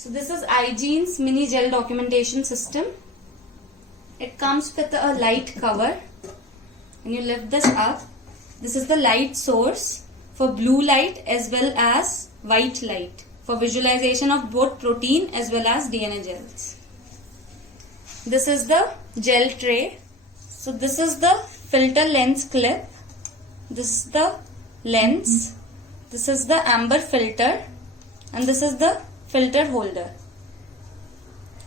So this is iGene's mini gel documentation system. It comes with a light cover. When you lift this up, this is the light source for blue light as well as white light for visualization of both protein as well as DNA gels. This is the gel tray. So this is the filter lens clip. This is the lens. This is the amber filter. And this is the filter holder.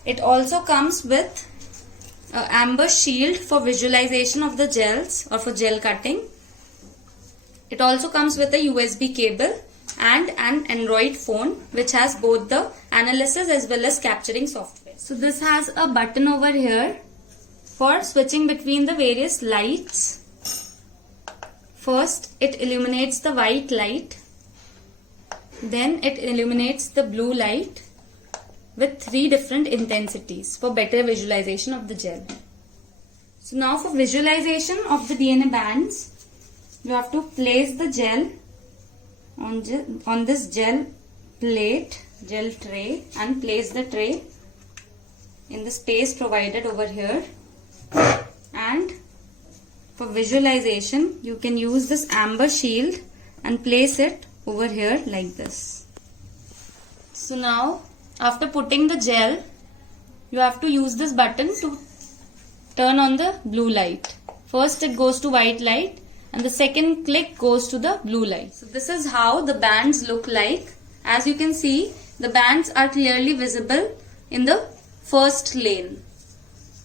It also comes with an amber shield for visualization of the gels or for gel cutting. It also comes with a USB cable and an Android phone which has both the analysis as well as capturing software. So this has a button over here for switching between the various lights. First, it illuminates the white light. Then it illuminates the blue light with 3 different intensities for better visualization of the gel. So now for visualization of the DNA bands, you have to place the gel on this gel plate, gel tray, and place the tray in the space provided over here. And for visualization, you can use this amber shield and place it over here like this. So now after putting the gel, you have to use this button to turn on the blue light. First it goes to white light and the second click goes to the blue light. So this is how the bands look like. As you can see, the bands are clearly visible in the first lane.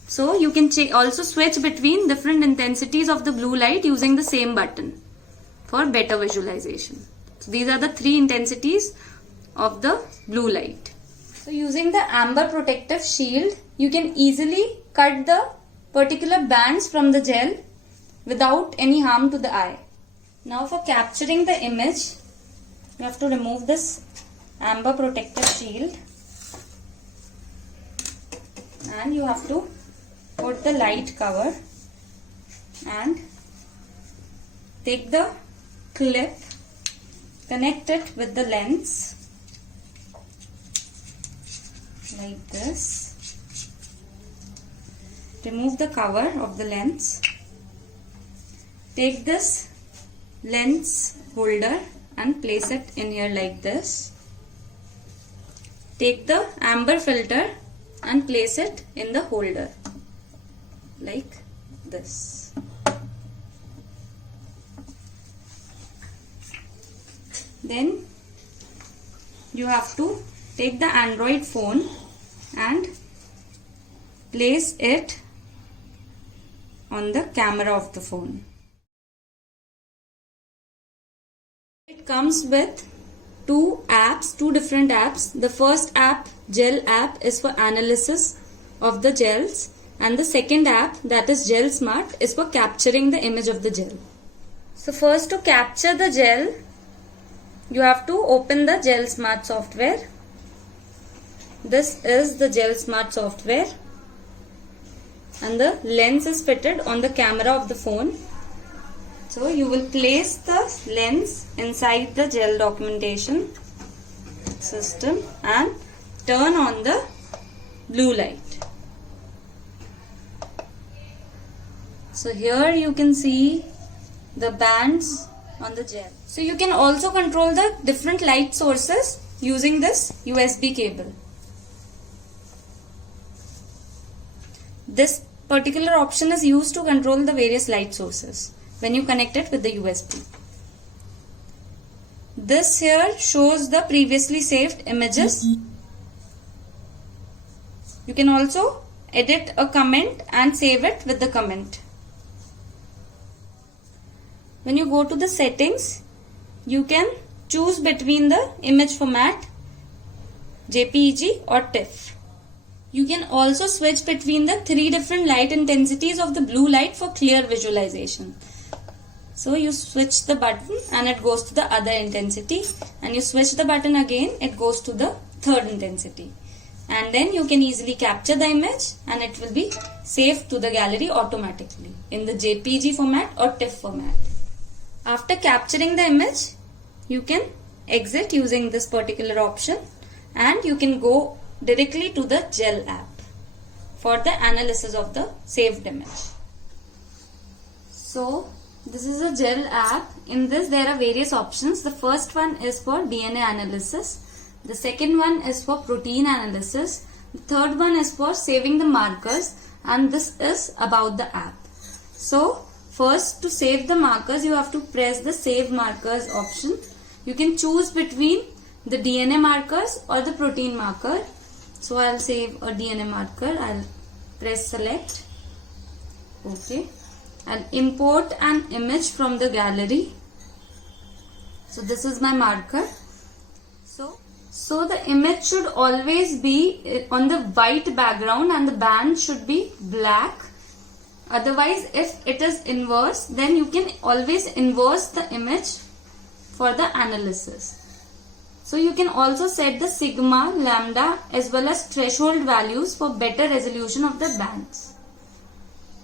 So you can also switch between different intensities of the blue light using the same button for better visualization. So these are the 3 intensities of the blue light. So using the amber protective shield, you can easily cut the particular bands from the gel without any harm to the eye. Now for capturing the image, you have to remove this amber protective shield and you have to put the light cover and take the clip, connect it with the lens like this. Remove the cover of the lens. Take this lens holder and place it in here like this. Take the amber filter and place it in the holder like this. Then you have to take the Android phone and place it on the camera of the phone. It comes with 2 different apps. The first app, Gel app, is for analysis of the gels, and the second app, that is Gel Smart, is for capturing the image of the gel. So first, to capture the gel, you have to open the Gel Smart software. This is the Gel Smart software and the lens is fitted on the camera of the phone. So you will place the lens inside the gel documentation system and turn on the blue light. So here you can see the bands on the gel. So you can also control the different light sources using this USB cable. This particular option is used to control the various light sources when you connect it with the USB. This here shows the previously saved images. You can also edit a comment and save it with the comment. When you go to the settings, you can choose between the image format, JPEG or TIFF. You can also switch between the 3 different light intensities of the blue light for clear visualization. So you switch the button and it goes to the other intensity, and you switch the button again, it goes to the 3rd intensity. And then you can easily capture the image and it will be saved to the gallery automatically in the JPEG format or TIFF format. After capturing the image, you can exit using this particular option and you can go directly to the gel app for the analysis of the saved image. So this is a gel app. In this there are various options. The first one is for DNA analysis. The second one is for protein analysis. The third one is for saving the markers, and this is about the app. So first, to save the markers, you have to press the save markers option. You can choose between the DNA markers or the protein marker. So I'll save a DNA marker. I'll press select. Okay. I'll import an image from the gallery. So this is my marker. So the image should always be on the white background and the band should be black. Otherwise, if it is inverse, then you can always inverse the image for the analysis. So you can also set the sigma, lambda as well as threshold values for better resolution of the bands.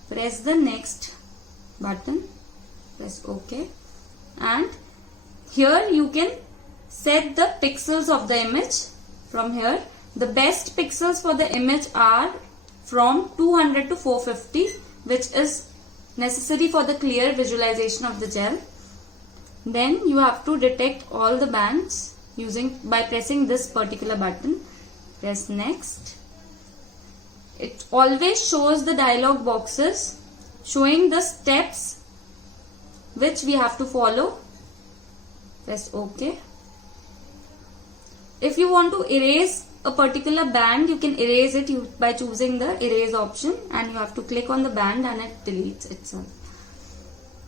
Press the next button, press OK, and here you can set the pixels of the image. From here, the best pixels for the image are from 200 to 450, which is necessary for the clear visualization of the gel. Then you have to detect all the bands by pressing this particular button. Press next. It always shows the dialog boxes showing the steps which we have to follow. Press OK. If you want to erase a particular band, you can erase it by choosing the erase option, and you have to click on the band and it deletes itself.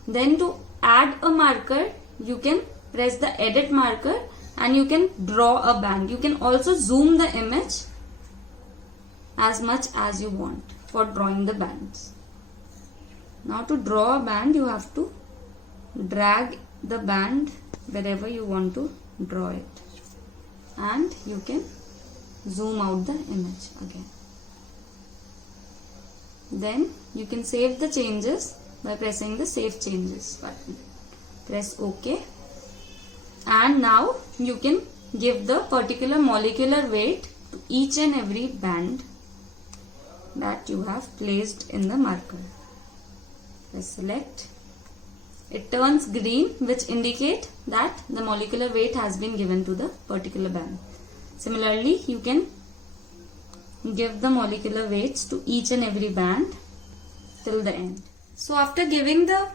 Then to add a marker, you can press the edit marker and you can draw a band. You can also zoom the image as much as you want for drawing the bands. Now to draw a band, you have to drag the band wherever you want to draw it, and you can zoom out the image again. Then you can save the changes by pressing the save changes button. Press OK, and now you can give the particular molecular weight to each and every band that you have placed in the marker. Press select. It turns green, which indicate that the molecular weight has been given to the particular band. Similarly, you can give the molecular weights to each and every band till the end. So after giving the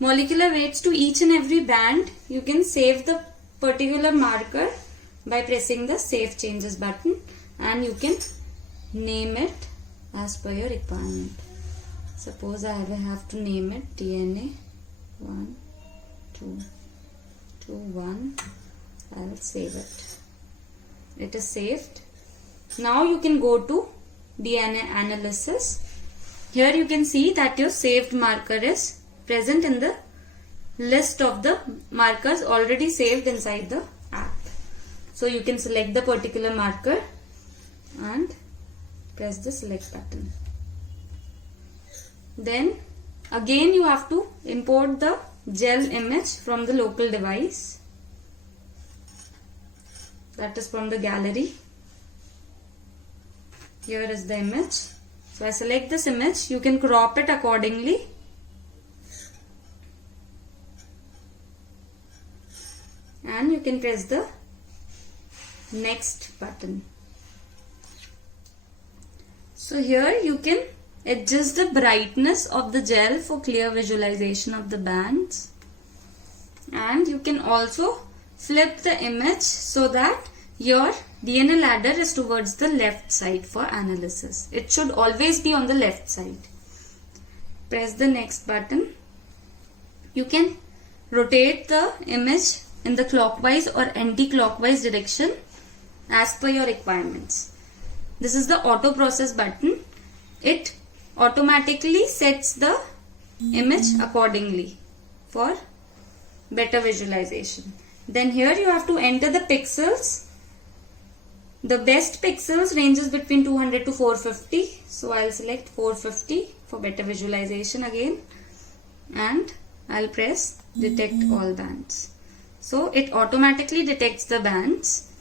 molecular weights to each and every band, you can save the particular marker by pressing the save changes button, and you can name it as per your requirement. Suppose I will have to name it DNA 1, 2, 2, 1. I'll save it. It is saved. Now you can go to DNA analysis. Here you can see that your saved marker is present in the list of the markers already saved inside the app. So you can select the particular marker and press the select button. Then again you have to import the gel image from the local device, that is from the gallery. Here is the image. So I select this image. You can crop it accordingly. And you can press the next button. So here you can adjust the brightness of the gel for clear visualization of the bands. And you can also flip the image so that your DNA ladder is towards the left side for analysis. It should always be on the left side. Press the next button. You can rotate the image in the clockwise or anti-clockwise direction as per your requirements. This is the auto process button. It automatically sets the image accordingly for better visualization. Then here you have to enter the pixels. The best pixels ranges between 200 to 450. So I'll select 450 for better visualization again. And I'll press detect all bands. So it automatically detects the bands.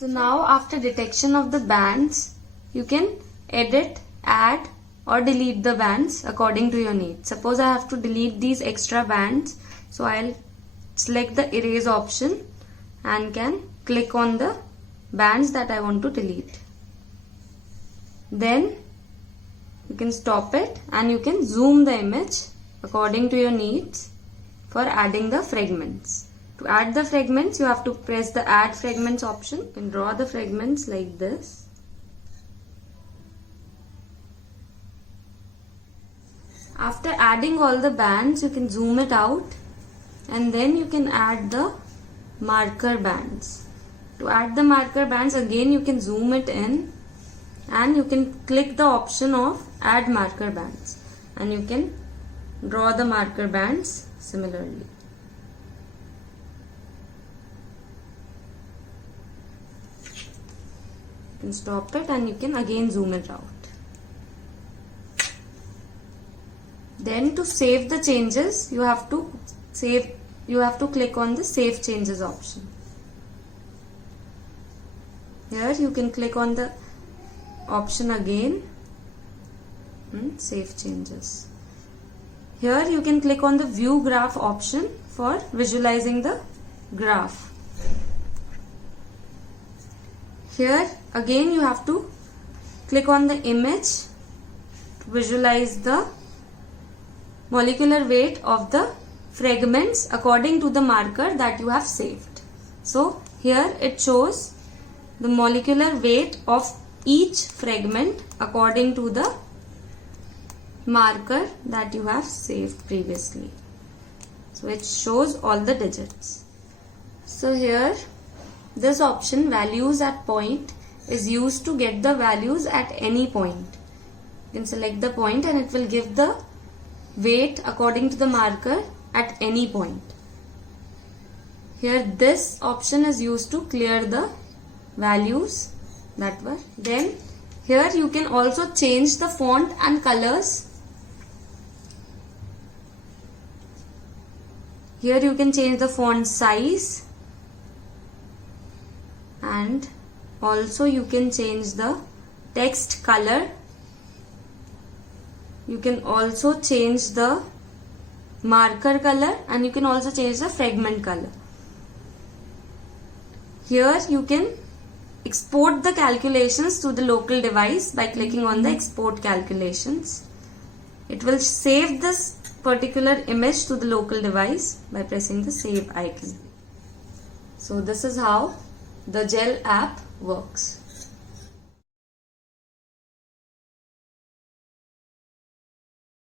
So now after detection of the bands, you can edit, add or delete the bands according to your need. Suppose I have to delete these extra bands, so I'll select the erase option and can click on the bands that I want to delete. Then you can stop it and you can zoom the image according to your needs for adding the fragments. To add the fragments, you have to press the add fragments option. You can draw the fragments like this. After adding all the bands, you can zoom it out and then you can add the marker bands. To add the marker bands, again you can zoom it in and you can click the option of add marker bands and you can draw the marker bands similarly. You can stop it and you can again zoom it out. Then to save the changes, you have to click on the save changes option. Here you can click on the option again and save changes. Here you can click on the view graph option for visualizing the graph. Here again you have to click on the image to visualize the molecular weight of the fragments according to the marker that you have saved. So here it shows the molecular weight of each fragment according to the marker that you have saved previously. So it shows all the digits. So here this option values at point is used to get the values at any point. You can select the point and it will give the weight according to the marker at any point. Here this option is used to clear the values that were. Then here you can also change the font and colors. Here you can change the font size and also you can change the text color. You can also change the marker color and you can also change the fragment color. Here you can export the calculations to the local device by clicking on the export calculations. It will save this particular image to the local device by pressing the save icon. So this is how the gel app works.